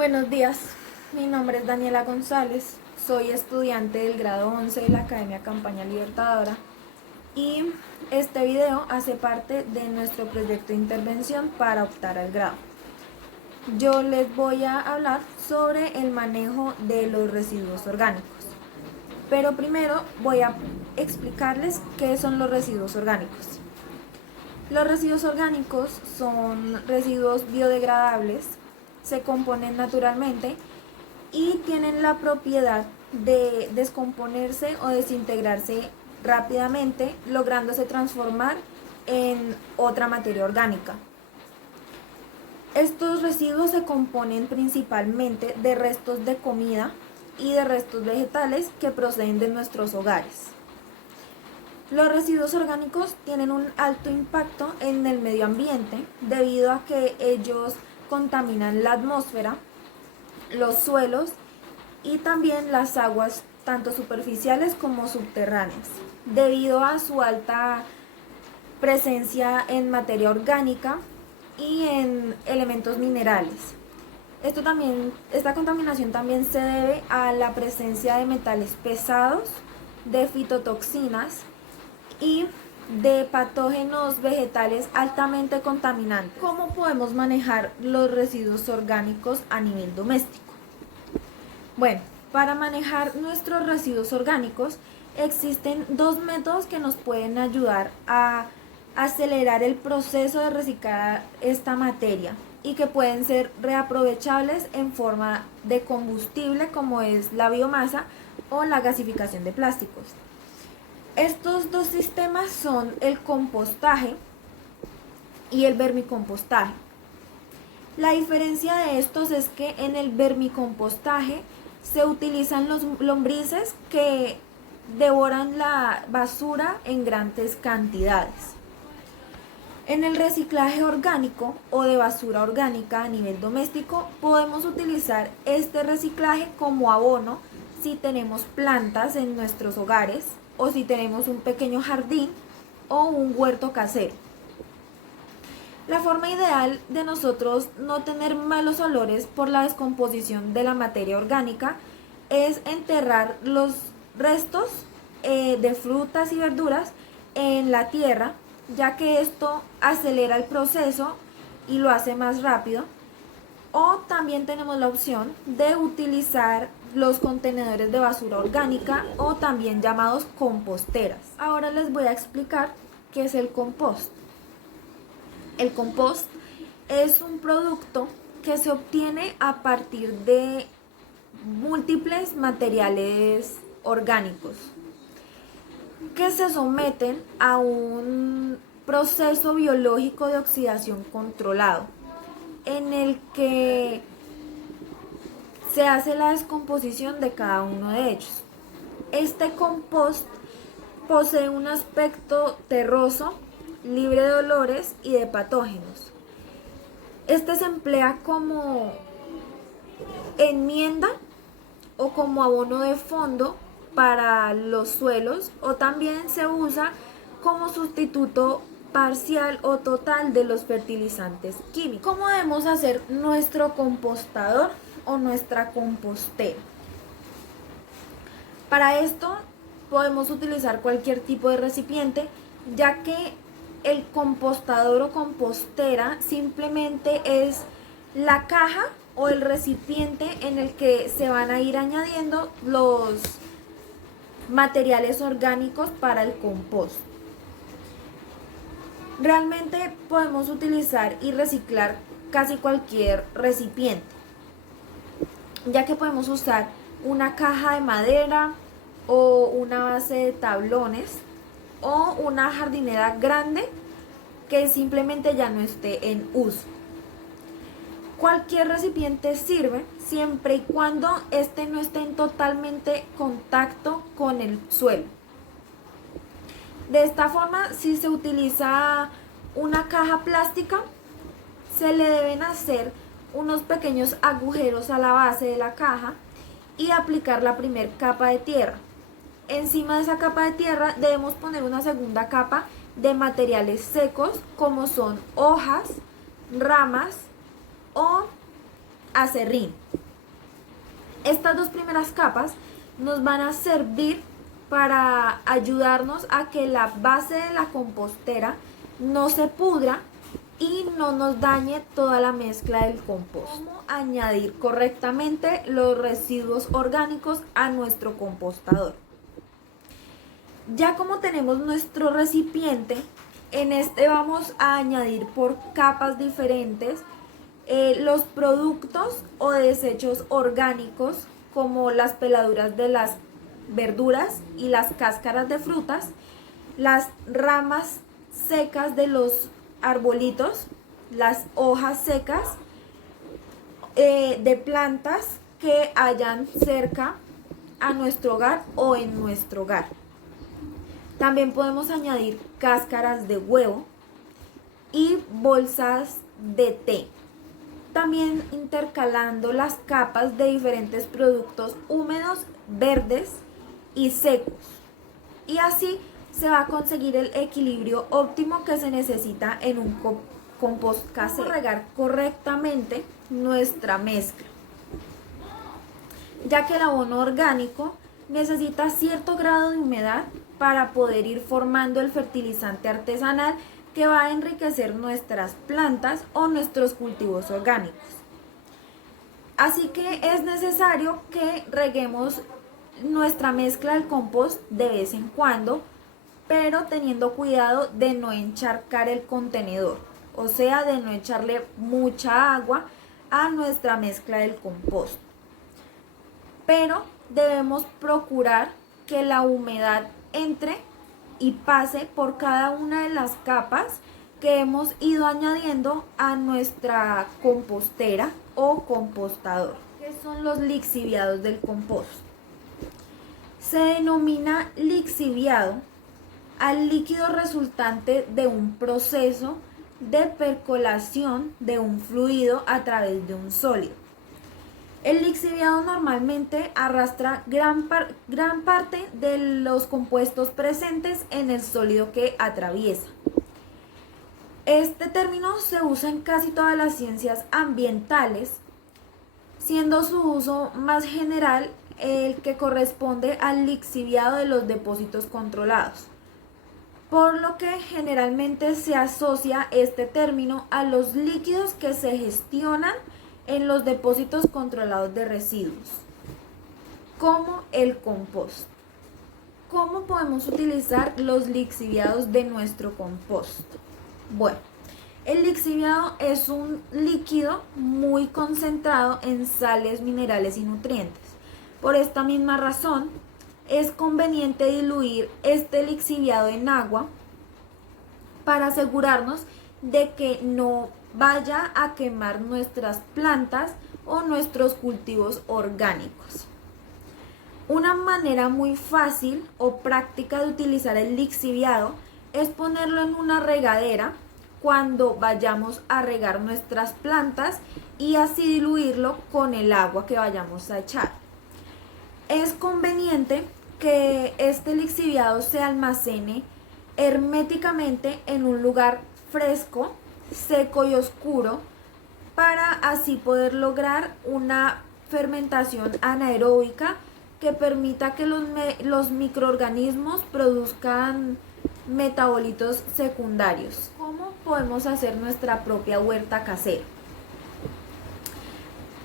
Buenos días, mi nombre es Daniela González, soy estudiante del grado 11 de la Academia Campaña Libertadora y este video hace parte de nuestro proyecto de intervención para optar al grado. Yo les voy a hablar sobre el manejo de los residuos orgánicos, pero primero voy a explicarles qué son los residuos orgánicos. Los residuos orgánicos son residuos biodegradables, se componen naturalmente y tienen la propiedad de descomponerse o desintegrarse rápidamente, lográndose transformar en otra materia orgánica. Estos residuos se componen principalmente de restos de comida y de restos vegetales que proceden de nuestros hogares. Los residuos orgánicos tienen un alto impacto en el medio ambiente debido a que ellos contaminan la atmósfera, los suelos y también las aguas tanto superficiales como subterráneas, debido a su alta presencia en materia orgánica y en elementos minerales. Esta contaminación también se debe a la presencia de metales pesados, de fitotoxinas y de patógenos vegetales altamente contaminantes. ¿Cómo podemos manejar los residuos orgánicos a nivel doméstico? Bueno, para manejar nuestros residuos orgánicos existen dos métodos que nos pueden ayudar a acelerar el proceso de reciclar esta materia y que pueden ser reaprovechables en forma de combustible, como es la biomasa o la gasificación de plásticos. Estos dos sistemas son el compostaje y el vermicompostaje. La diferencia de estos es que en el vermicompostaje se utilizan los lombrices que devoran la basura en grandes cantidades. En el reciclaje orgánico o de basura orgánica a nivel doméstico podemos utilizar este reciclaje como abono si tenemos plantas en nuestros hogares o si tenemos un pequeño jardín o un huerto casero. La forma ideal de nosotros no tener malos olores por la descomposición de la materia orgánica es enterrar los restos de frutas y verduras en la tierra, ya que esto acelera el proceso y lo hace más rápido. O también tenemos la opción de utilizar los contenedores de basura orgánica o también llamados composteras. Ahora les voy a explicar qué es el compost. El compost es un producto que se obtiene a partir de múltiples materiales orgánicos que se someten a un proceso biológico de oxidación controlado, en el que se hace la descomposición de cada uno de ellos. Este compost posee un aspecto terroso, libre de olores y de patógenos. Este se emplea como enmienda o como abono de fondo para los suelos, o también se usa como sustituto parcial o total de los fertilizantes químicos. ¿Cómo debemos hacer nuestro compostador o nuestra compostera? Para esto podemos utilizar cualquier tipo de recipiente, ya que el compostador o compostera simplemente es la caja o el recipiente en el que se van a ir añadiendo los materiales orgánicos para el compost. Realmente podemos utilizar y reciclar casi cualquier recipiente, ya que podemos usar una caja de madera o una base de tablones o una jardinera grande que simplemente ya no esté en uso. Cualquier recipiente sirve siempre y cuando este no esté en totalmente contacto con el suelo. De esta forma, si se utiliza una caja plástica, se le deben hacer unos pequeños agujeros a la base de la caja y aplicar la primera capa de tierra. Encima de esa capa de tierra debemos poner una segunda capa de materiales secos, como son hojas, ramas o aserrín. Estas dos primeras capas nos van a servir para ayudarnos a que la base de la compostera no se pudra y no nos dañe toda la mezcla del compost. ¿Cómo añadir correctamente los residuos orgánicos a nuestro compostador? Ya como tenemos nuestro recipiente, en este vamos a añadir por capas diferentes los productos o desechos orgánicos, como las peladuras de las verduras y las cáscaras de frutas, las ramas secas de los arbolitos, las hojas secas de plantas que hayan cerca a nuestro hogar o en nuestro hogar. También podemos añadir cáscaras de huevo y bolsas de té. También intercalando las capas de diferentes productos húmedos, verdes y secos. Y así se va a conseguir el equilibrio óptimo que se necesita en un compost casero. Regar correctamente nuestra mezcla, ya que el abono orgánico necesita cierto grado de humedad para poder ir formando el fertilizante artesanal que va a enriquecer nuestras plantas o nuestros cultivos orgánicos. Así que es necesario que reguemos nuestra mezcla del compost de vez en cuando, pero teniendo cuidado de no encharcar el contenedor, o sea, de no echarle mucha agua a nuestra mezcla del compost. Pero debemos procurar que la humedad entre y pase por cada una de las capas que hemos ido añadiendo a nuestra compostera o compostador. ¿Qué son los lixiviados del compost? Se denomina lixiviado al líquido resultante de un proceso de percolación de un fluido a través de un sólido. El lixiviado normalmente arrastra gran parte de los compuestos presentes en el sólido que atraviesa. Este término se usa en casi todas las ciencias ambientales, siendo su uso más general el que corresponde al lixiviado de los depósitos controlados, por lo que generalmente se asocia este término a los líquidos que se gestionan en los depósitos controlados de residuos, como el compost. ¿Cómo podemos utilizar los lixiviados de nuestro compost? Bueno, el lixiviado es un líquido muy concentrado en sales, minerales y nutrientes. Por esta misma razón, es conveniente diluir este lixiviado en agua para asegurarnos de que no vaya a quemar nuestras plantas o nuestros cultivos orgánicos. Una manera muy fácil o práctica de utilizar el lixiviado es ponerlo en una regadera cuando vayamos a regar nuestras plantas y así diluirlo con el agua que vayamos a echar. Es conveniente que este lixiviado se almacene herméticamente en un lugar fresco, seco y oscuro, para así poder lograr una fermentación anaeróbica que permita que los microorganismos produzcan metabolitos secundarios. ¿Cómo podemos hacer nuestra propia huerta casera?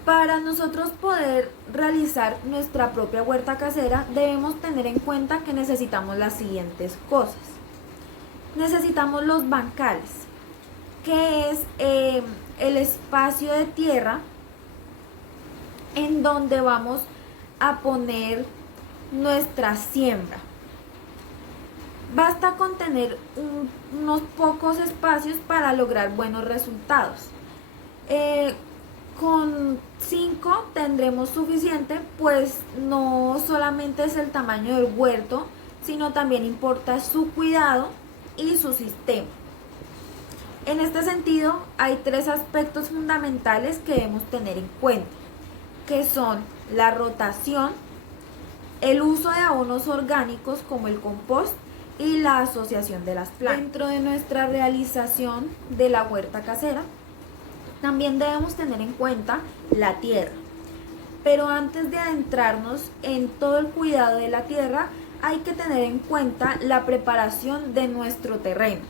Para nosotros poder realizar nuestra propia huerta casera debemos tener en cuenta que necesitamos las siguientes cosas. Necesitamos los bancales, que es el espacio de tierra en donde vamos a poner nuestra siembra. Basta con tener unos pocos espacios para lograr buenos resultados. Con 5 tendremos suficiente, pues no solamente es el tamaño del huerto, sino también importa su cuidado y su sistema. En este sentido, hay 3 aspectos fundamentales que debemos tener en cuenta, que son la rotación, el uso de abonos orgánicos como el compost y la asociación de las plantas. Dentro de nuestra realización de la huerta casera, También debemos tener en cuenta la tierra. Pero antes de adentrarnos en todo el cuidado de la tierra, hay que tener en cuenta la preparación de nuestro terreno,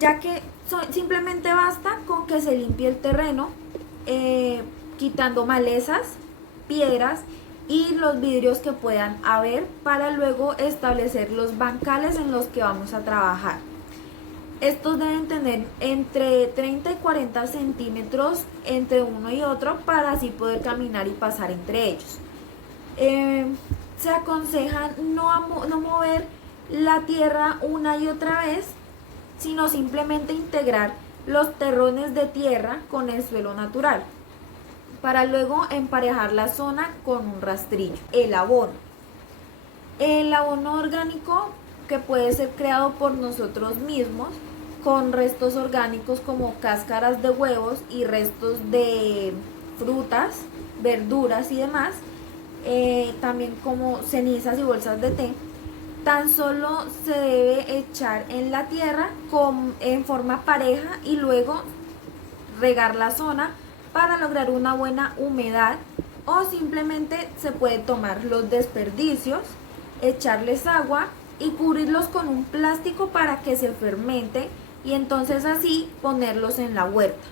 ya que simplemente basta con que se limpie el terreno, quitando malezas, piedras y los vidrios que puedan haber para luego establecer los bancales en los que vamos a trabajar. Estos deben tener entre 30 y 40 centímetros entre uno y otro para así poder caminar y pasar entre ellos. Se aconseja no mover la tierra una y otra vez, sino simplemente integrar los terrones de tierra con el suelo natural, para luego emparejar la zona con un rastrillo. El abono. El abono orgánico, que puede ser creado por nosotros mismos, con restos orgánicos como cáscaras de huevos y restos de frutas, verduras y demás, también como cenizas y bolsas de té. Tan solo se debe echar en la tierra en forma pareja y luego regar la zona para lograr una buena humedad, o simplemente se puede tomar los desperdicios, echarles agua y cubrirlos con un plástico para que se fermente y entonces así ponerlos en la huerta.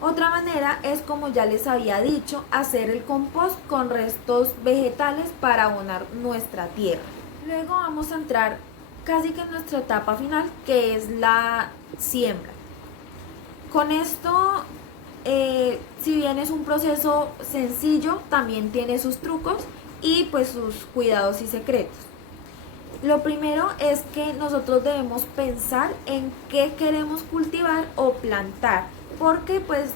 Otra manera es, como ya les había dicho, hacer el compost con restos vegetales para abonar nuestra tierra. Luego vamos a entrar casi que en nuestra etapa final, que es la siembra. Con esto, si bien es un proceso sencillo, también tiene sus trucos y pues sus cuidados y secretos. Lo primero es que nosotros debemos pensar en qué queremos cultivar o plantar, porque pues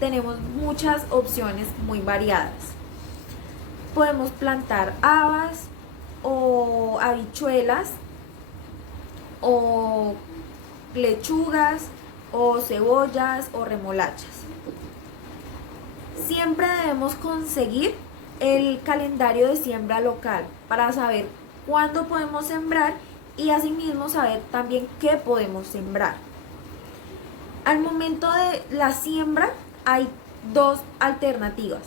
tenemos muchas opciones muy variadas. Podemos plantar habas o habichuelas o lechugas o cebollas o remolachas. Siempre debemos conseguir el calendario de siembra local para saber cuándo podemos sembrar y asimismo saber también qué podemos sembrar. Al momento de la siembra hay dos alternativas: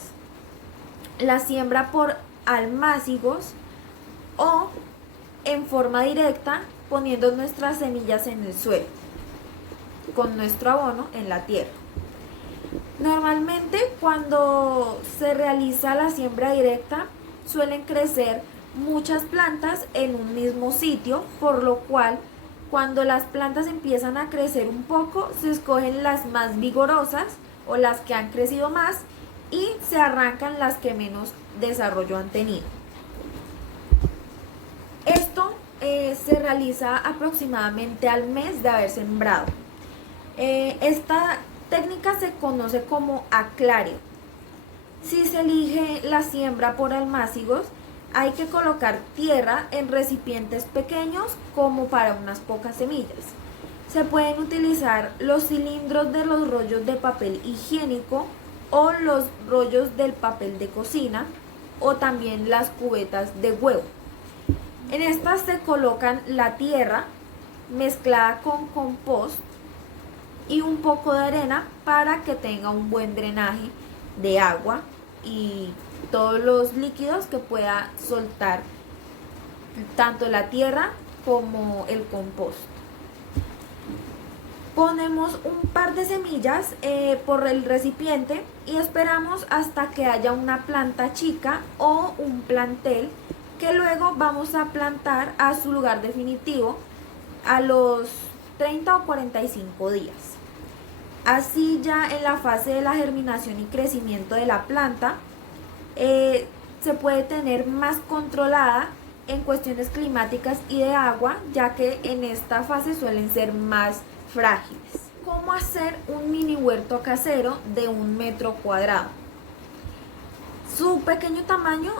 la siembra por almácigos o en forma directa poniendo nuestras semillas en el suelo con nuestro abono en la tierra. Normalmente cuando se realiza la siembra directa suelen crecer muchas plantas en un mismo sitio, por lo cual cuando las plantas empiezan a crecer un poco, se escogen las más vigorosas o las que han crecido más y se arrancan las que menos desarrollo han tenido. Esto se realiza aproximadamente al mes de haber sembrado. Esta técnica se conoce como aclareo. Si se elige la siembra por almácigos, hay que colocar tierra en recipientes pequeños como para unas pocas semillas. Se pueden utilizar los cilindros de los rollos de papel higiénico o los rollos del papel de cocina, o también las cubetas de huevo. En estas se colocan la tierra mezclada con compost y un poco de arena para que tenga un buen drenaje de agua y todos los líquidos que pueda soltar tanto la tierra como el compost. Ponemos un par de semillas por el recipiente y esperamos hasta que haya una planta chica o un plantel que luego vamos a plantar a su lugar definitivo a los 30 o 45 días. Así ya en la fase de la germinación y crecimiento de la planta se puede tener más controlada en cuestiones climáticas y de agua, ya que en esta fase suelen ser más frágiles. ¿Cómo hacer un mini huerto casero de 1 metro cuadrado? Su pequeño tamaño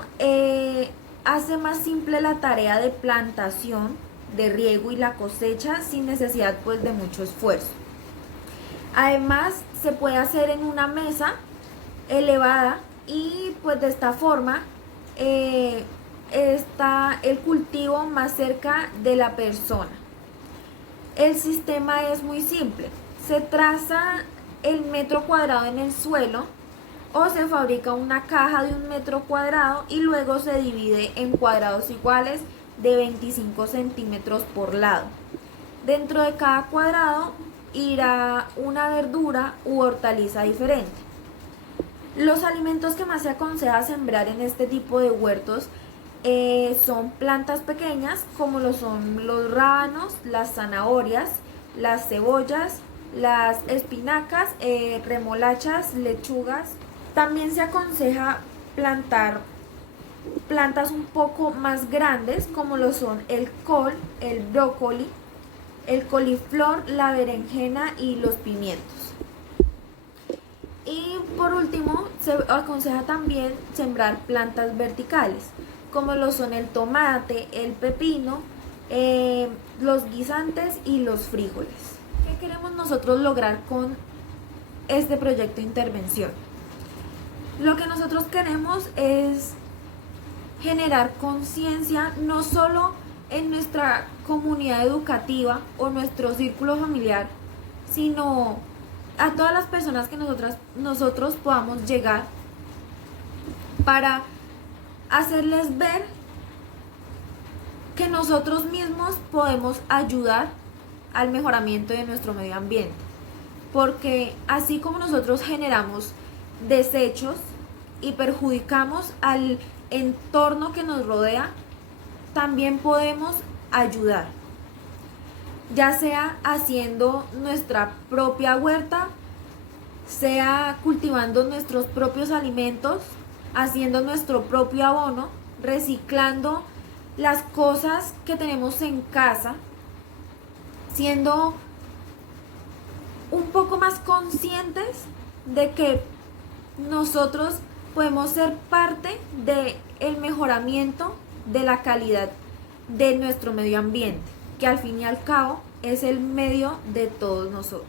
hace más simple la tarea de plantación, de riego y la cosecha sin necesidad pues de mucho esfuerzo. Además se puede hacer en una mesa elevada y pues de esta forma está el cultivo más cerca de la persona. El sistema es muy simple. Se traza el metro cuadrado en el suelo, o se fabrica una caja de 1 metro cuadrado y luego se divide en cuadrados iguales de 25 centímetros por lado. Dentro de cada cuadrado irá una verdura u hortaliza diferente. Los alimentos que más se aconseja sembrar en este tipo de huertos son plantas pequeñas, como lo son los rábanos, las zanahorias, las cebollas, las espinacas, remolachas, lechugas. También se aconseja plantar plantas un poco más grandes, como lo son el col, el brócoli, el coliflor, la berenjena y los pimientos. Y por último, se aconseja también sembrar plantas verticales, como lo son el tomate, el pepino, los guisantes y los frijoles. ¿Qué queremos nosotros lograr con este proyecto de intervención? Lo que nosotros queremos es generar conciencia no solo en nuestra comunidad educativa o nuestro círculo familiar, sino a todas las personas que nosotros podamos llegar, para hacerles ver que nosotros mismos podemos ayudar al mejoramiento de nuestro medio ambiente. Porque así como nosotros generamos desechos y perjudicamos al entorno que nos rodea, también podemos ayudar, ya sea haciendo nuestra propia huerta, sea cultivando nuestros propios alimentos, haciendo nuestro propio abono, reciclando las cosas que tenemos en casa, siendo un poco más conscientes de que nosotros podemos ser parte del mejoramiento de la calidad de nuestro medio ambiente, que al fin y al cabo es el medio de todos nosotros.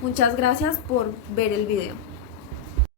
Muchas gracias por ver el video.